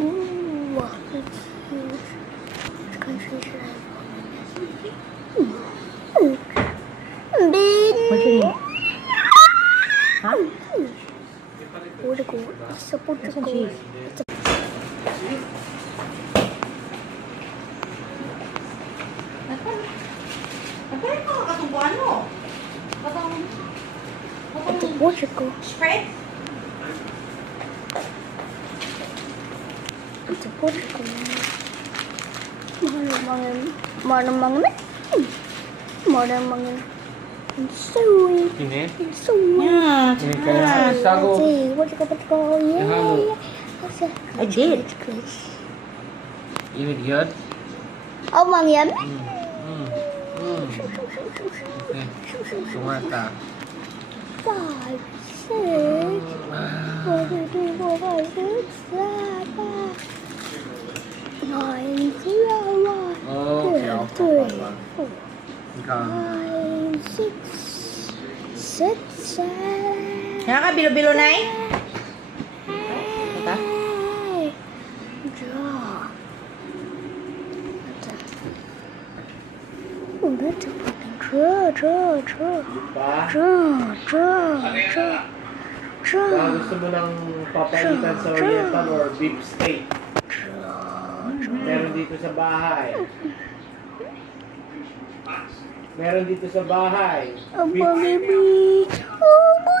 Ooh, it's huge. Which country should I go? Big. Huh? Portugal. It's a Portugal. cheese? It's a It's a Portugal. Spread? It's a Portugal. Manamangin. Sweet. Ini? Sweet. Yeah. Ini kayak sago. Portugal. Halo. Yeah. I did. Ini dia. Oh, Mang Yến. Semua tak. 5, 6, 1, 2, 3, 4, 5, 6, 7, 9, 10, 11, Oh, 12, 13, Ikaw. 5, 6, 7, Yan ka, bilo-bilo na eh. Ito? Draw. Gusto mo ng papalitan sa oriental or beef steak? Meron dito sa bahay. Meron dito sa bahay. Baby. Oh,